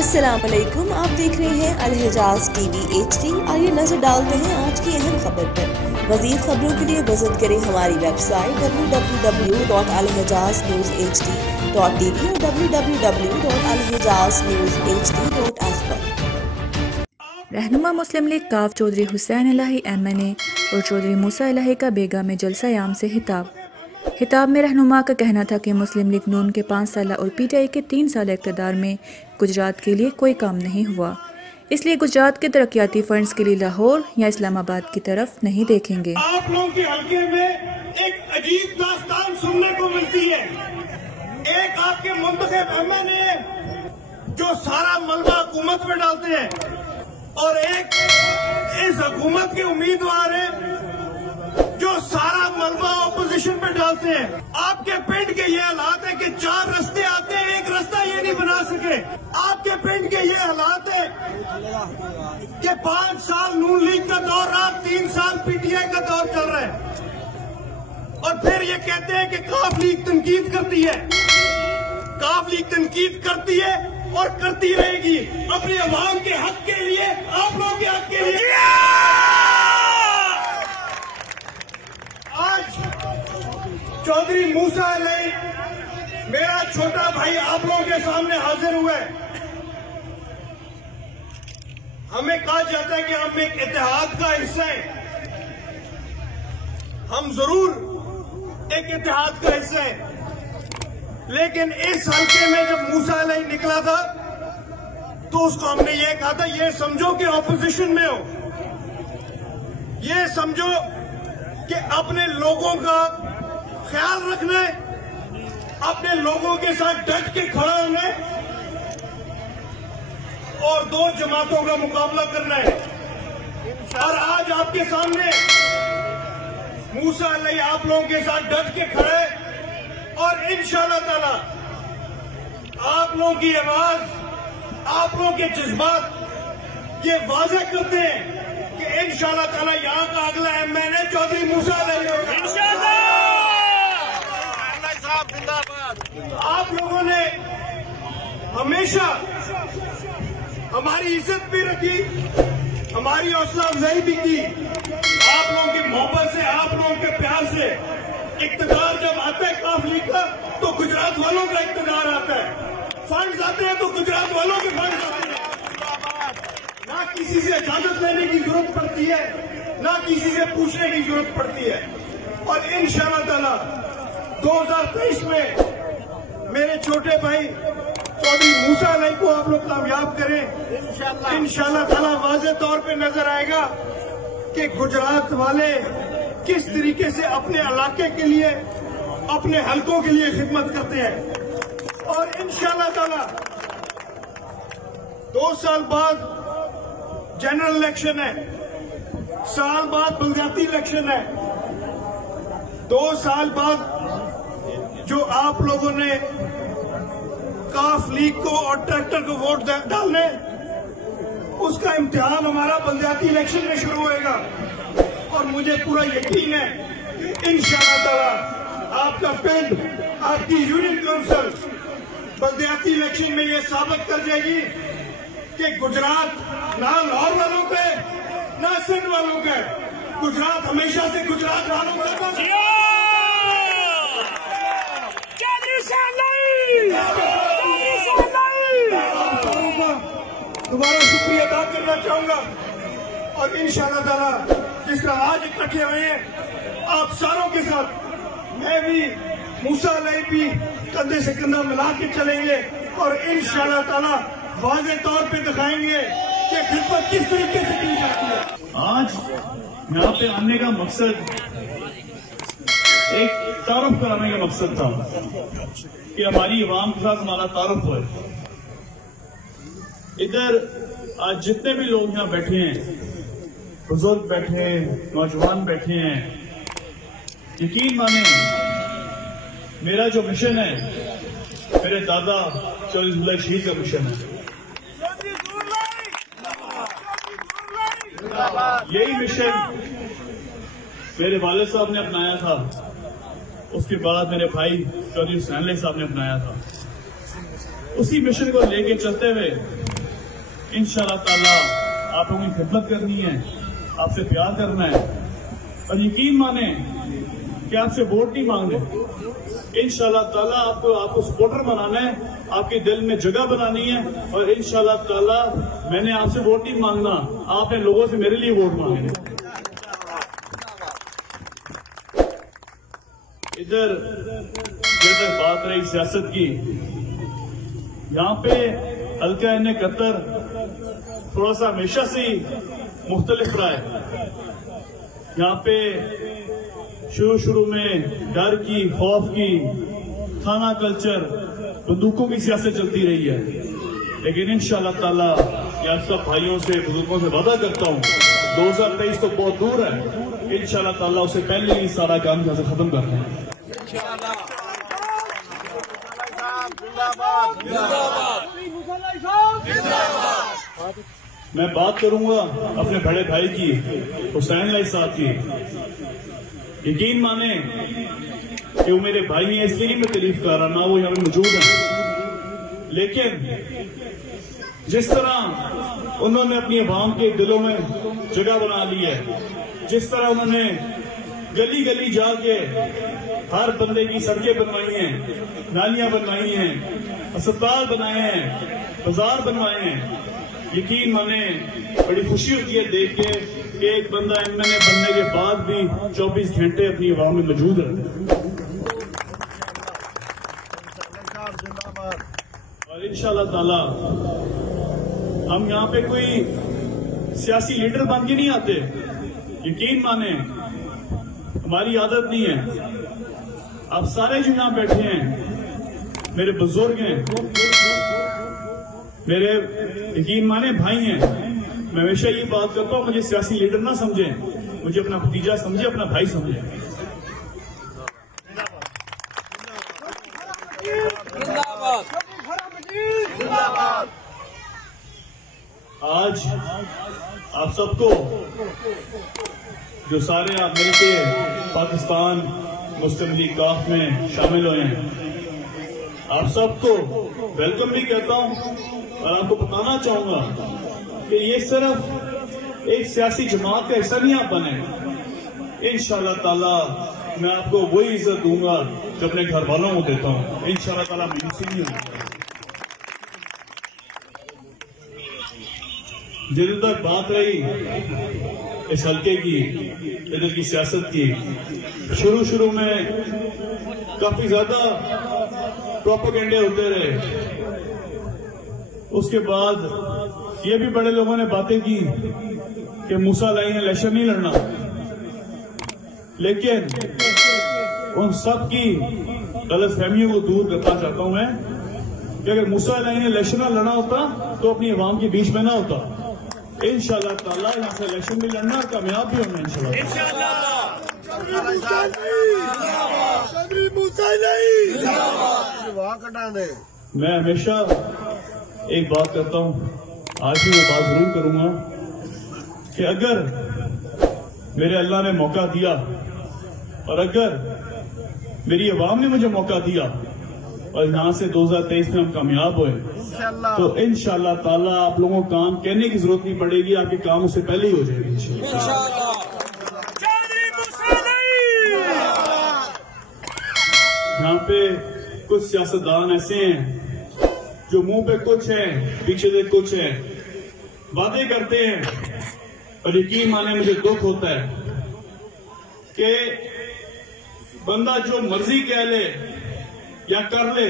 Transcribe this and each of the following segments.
अस्सलाम वालेकुम, आप देख रहे हैं अल-हिजाज़ टीवी HD। आइए नजर डालते हैं आज की अहम खबर पर। मज़ीद खबरों के लिए विजिट करें हमारी वेबसाइट www.alhijaznews.hd.tv और www.alhijaznews.hd.s पर। रहनुमा मुस्लिम लीग काफ चौधरी हुसैन इलाही MNA और चौधरी मूसा इलाही का बेगा में जलसा-ए-आम से हिताब में रहनुमा का कहना था कि मुस्लिम लीग नून के 5 साल और PTI के 3 साल इक़्तिदार में गुजरात के लिए कोई काम नहीं हुआ, इसलिए गुजरात के तरक्याती फंड्स के लिए लाहौर या इस्लामाबाद की तरफ नहीं देखेंगे। आप लोगों के हल्के में एक अजीब दास्तान सुनने को मिलती है। एक आपके मुंतखब MNA जो सारा मलबा हुकूमत में डालते हैं और एक इस हुकूमत के उम्मीदवार हैं जो सारा मलबा ऑपोजिशन में डालते हैं। आपके पिंड के ये हालात है कि 4 रास्ते आते हैं, एक रास्ता ये नहीं बना सके। आपके पिंड के ये हालात है कि 5 साल नून लीग का दौर रहा, 3 साल PTI का दौर चल रहा है और फिर ये कहते हैं कि काफ लीग तनकीद करती है। काफ लीग तनकीद करती है और करती रहेगी अपने अवाम के हक के लिए, आप लोगों के हक के लिए। आज चौधरी मूसा इलाही मेरा छोटा भाई आप लोगों के सामने हाजिर हुआ है। हमें कहा जाता है कि हम एक इत्तेहाद का हिस्सा हैं। हम जरूर एक इत्तेहाद का हिस्सा हैं, लेकिन इस हल्के में जब मूसा इलाही निकला था तो उसको हमने ये कहा था, ये समझो कि ऑपोजिशन में हो, ये समझो कि अपने लोगों का ख्याल रखना है, अपने लोगों के साथ डट के खड़ा होना है और 2 जमातों का मुकाबला करना है। और आज आपके सामने मूसा इलाही आप लोगों के साथ डट के खड़ा है और इंशाअल्लाह ताला आप लोगों की आवाज, आप लोगों के जज्बात ये वाज़ेह करते हैं कि इंशाअल्लाह ताला यहाँ का अगला MNA चौधरी मूसा इलाही होगा। आप लोगों ने हमेशा हमारी इज्जत भी रखी, हमारी हौसला अफजाई भी की। आप लोगों की मोहब्बत से, आप लोगों के प्यार से इक़्तिदार जब आता है काफ लीग का तो गुजरात वालों का इक़्तिदार आता है, फंड्स आते हैं तो गुजरात वालों के फंड्स आते हैं। ना किसी से इजाजत लेने की जरूरत पड़ती है, ना किसी से पूछने की जरूरत पड़ती है। और इंशाअल्लाह ताला 2023 में मेरे छोटे भाई चौधरी मूसा इलाही को आप लोग कामयाब करें। इंशाअल्लाह ताला वाज़ेह तौर पे नजर आएगा कि गुजरात वाले किस तरीके से अपने इलाके के लिए, अपने हलकों के लिए खिदमत करते हैं। और इंशाअल्लाह ताला 2 साल बाद जनरल इलेक्शन है, साल बाद बलदियाती इलेक्शन है, 2 साल बाद जो आप लोगों ने काफ लीग को और ट्रैक्टर को वोट डालने, उसका इम्तिहान हमारा बलदियाती इलेक्शन में शुरू होएगा। और मुझे पूरा यकीन है इंशाअल्लाह ताला आपका पिंड, आपकी यूनियन काउंसिल बलदियाती इलेक्शन में ये साबित कर जाएगी कि गुजरात ना लाहौर वालों का है, ना सिंध वालों का है, गुजरात हमेशा से गुजरात वालों का। दोबारा शुक्रिया अदा करना चाहूंगा और इंशाअल्लाह ताला जिस तरह आज इकट्ठे हुए हैं आप सारों के साथ, मैं भी मूसा इलाही भी कंधे से कंधा मिला के चलेंगे और इंशाअल्लाह ताला वाज़ेह तौर पे दिखाएंगे कि खिदमत किस तरीके से की जाती है। आज यहाँ पे आने का मकसद एक तारुफ कराने का मकसद था कि हमारी आवाम के साथ हमारा तारुफ हो। इधर आज जितने भी लोग यहाँ बैठे हैं, बुजुर्ग बैठे हैं, नौजवान बैठे हैं, यकीन माने मेरा जो मिशन है मेरे दादा चौधरी शहीद का मिशन है। यही मिशन मेरे वालिद साहब ने अपनाया था, उसके बाद मेरे भाई चौधरी हुसैन इलाही साहब ने अपनाया था। उसी मिशन को लेके चलते हुए इंशाल्लाह ताला आप लोगों की खिदमत करनी है, आपसे प्यार करना है और यकीन माने कि आपसे वोट नहीं मांगने। इंशाल्लाह ताला आपको सपोर्टर बनाना है, आपके दिल में जगह बनानी है और इंशाल्लाह ताला मैंने आपसे वोट नहीं मांगना, आपने लोगों से मेरे लिए वोट मांगने। इधर जब बात रही सियासत की, यहाँ पे हल्का इन्हें कतर थोड़ा सा हमेशा से ही मुख्तलिफ रहा है। यहाँ पे शुरू में डर की, खौफ की, थाना कल्चर, बंदूकों की सियासत चलती रही है, लेकिन इंशाल्लाह ताला या सब भाइयों से, बुजुर्गों से वादा करता हूँ 2023 तो बहुत दूर है, इंशाल्लाह ताला उससे पहले ही सारा काम यहाँ से खत्म करना है। मैं बात करूंगा अपने बड़े भाई की, हुसैन लाई साहब की। यकीन माने कि वो मेरे भाई हैं, इसलिए नहीं मैं तारीफ कर रहा, ना वो यहाँ पे मौजूद हैं, लेकिन जिस तरह उन्होंने अपनी अवाम के दिलों में जगह बना ली है, जिस तरह उन्होंने गली गली जाके हर बंदे की सड़कें बनवाई हैं, नालियां बनवाई हैं, अस्पताल बनाए हैं, बाजार बनवाए हैं, यकीन माने बड़ी खुशी होती है देख के कि एक बंदा एमएलए बनने के बाद भी 24 घंटे अपनी आवाम में मौजूद रहता है। और इंशाल्लाह ताला हम यहाँ पे कोई सियासी लीडर बन के नहीं आते, यकीन माने हमारी आदत नहीं है। आप सारे जो यहाँ बैठे हैं मेरे बुजुर्ग हैं, मेरे यकीन माने भाई हैं। मैं हमेशा ये बात करता हूँ, मुझे सियासी लीडर ना समझें, मुझे अपना भतीजा समझे, अपना भाई समझे। आज आप सबको जो सारे आप मिलके पाकिस्तान मुस्लिम लीग काफ में शामिल हुए हैं, आप सबको वेलकम भी कहता हूं और आपको बताना चाहूंगा कि ये सिर्फ एक सियासी जमात का हिस्सा नहीं आप बने। इंशाल्लाह ताला मैं आपको वही इज्जत दूंगा जो अपने घर वालों को देता हूं। इंशाल्लाह ताला मुझसे नहीं होगा। जिधर तक बात रही इस हल्के की, इधर की सियासत की, शुरू में काफी ज्यादा प्रोपेगेंडे होते रहे, उसके बाद ये भी बड़े लोगों ने बातें की कि मूसा लाई ने इलेक्शन नहीं लड़ना, लेकिन उन सब की गलतफहमियों को दूर करना चाहता हूं मैं कि अगर मूसा लाई ने इलेक्शन लड़ना होता तो अपनी आवाम के बीच में ना होता। इंशाल्लाह ताला यहाँ से इलेक्शन भी लड़ना, कामयाब भी होना इंशाल्लाह। मैं हमेशा एक बात करता हूं, आज भी वो बात जरूर करूंगा कि अगर मेरे अल्लाह ने मौका दिया और अगर मेरी आवाम ने मुझे मौका दिया और यहाँ से 2023 में हम कामयाब हुए तो इंशाल्लाह ताला आप लोगों को काम कहने की जरूरत नहीं पड़ेगी, आपके काम उससे पहले ही हो जाएंगे इंशाल्लाह। यहाँ पे कुछ सियासतदान ऐसे हैं जो मुंह पे कुछ है, पीछे से कुछ है, वादे करते हैं और यकीन माने मुझे दुख होता है कि बंदा जो मर्जी कह ले या कर ले,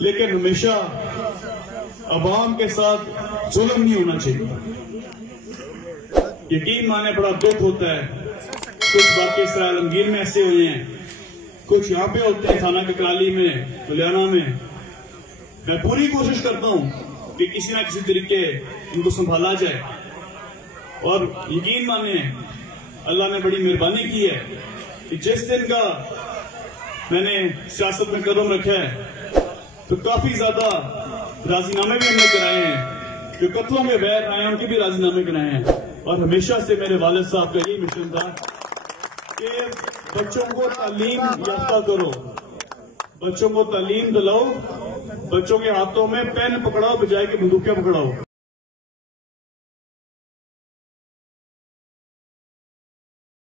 लेकिन हमेशा अवाम के साथ जुल्म नहीं होना चाहिए। यकीन माने बड़ा दुख होता है, कुछ वाकई सराय आलमगीर में ऐसे हुए हैं, कुछ यहाँ पे होते हैं थाना ककराली में, लुधियाना में। मैं पूरी कोशिश करता हूँ कि किसी ना किसी तरीके इनको संभाला जाए और यकीन माने अल्लाह ने बड़ी मेहरबानी की है कि जिस दिन का मैंने सियासत में कदम रखा है तो काफी ज्यादा राजीनामे भी हमने कराए हैं, जो कत्लों में बहर आए हैं उनके भी राजीनामे कराए हैं। और हमेशा से मेरे वालिद साहब का यही मिशन था कि बच्चों को तालीम याफ्ता करो, बच्चों को तालीम दिलाओ, बच्चों के हाथों में पेन पकड़ाओ बजाय के बंदूकें पकड़ाओ।